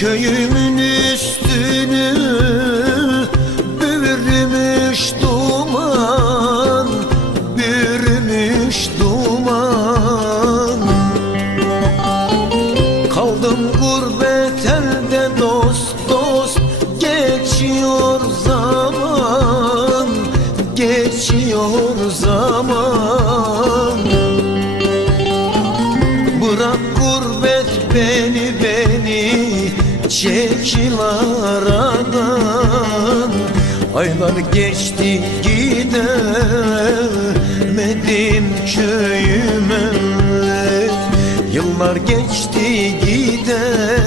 Köyümün üstünü bürümüş duman Bürümüş duman. Kaldım gurbet elde dost dost Geçiyor zaman Geçiyor zaman. Bırak gurbet beni beni Çekil aradan Aylar geçti gidemedim köyüme. Yıllar geçti gidemedim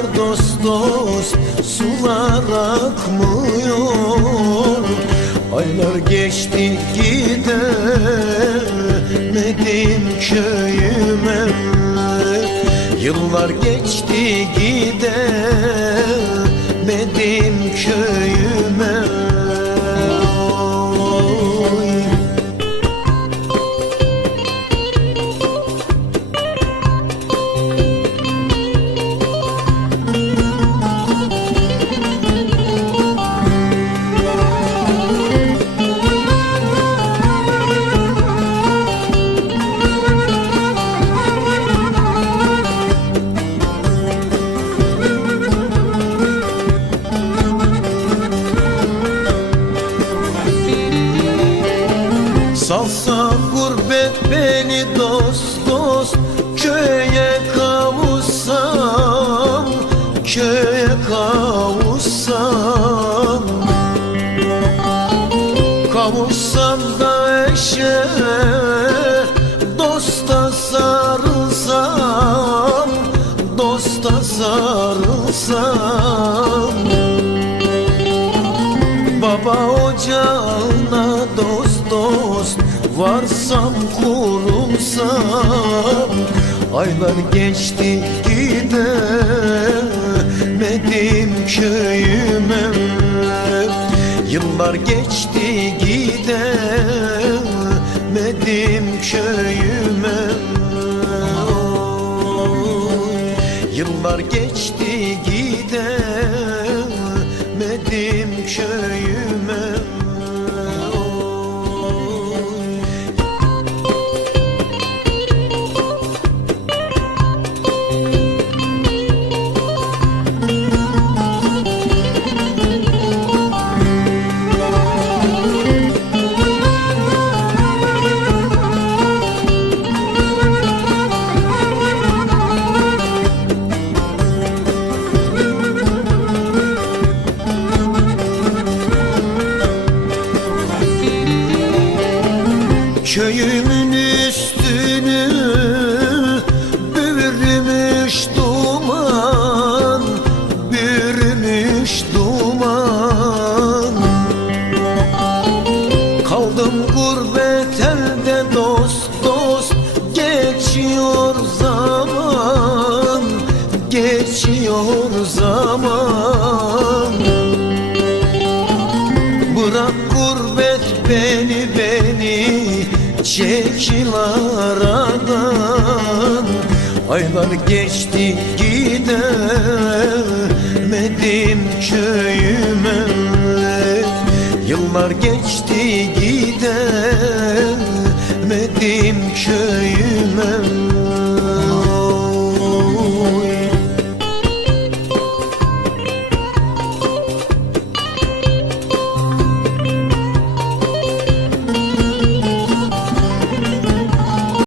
pınarlar dost dost Sular akmıyor. Aylar geçti gidemedim köyüme. Yıllar geçti gidemedim köyüme gurbet beni dost dost Köye kavuşsam Köye kavuşsam. Kavuşsam da eşe Dosta sarılsam Dosta sarılsam. Baba ocağına dost dost Varsam kurulsam Aylar geçti gidemedim köyüme Yıllar geçti gidemedim köyüme. Yıllar geçti gidemedim köyüme Köyümün üstünü bürümüş duman Bürümüş duman. Kaldım gurbet elde dost dost Geçiyor zaman Geçiyor zaman. Bırak gurbet beni beni Çekil aradan Aylar geçti gidemedim köyüme. Yıllar geçti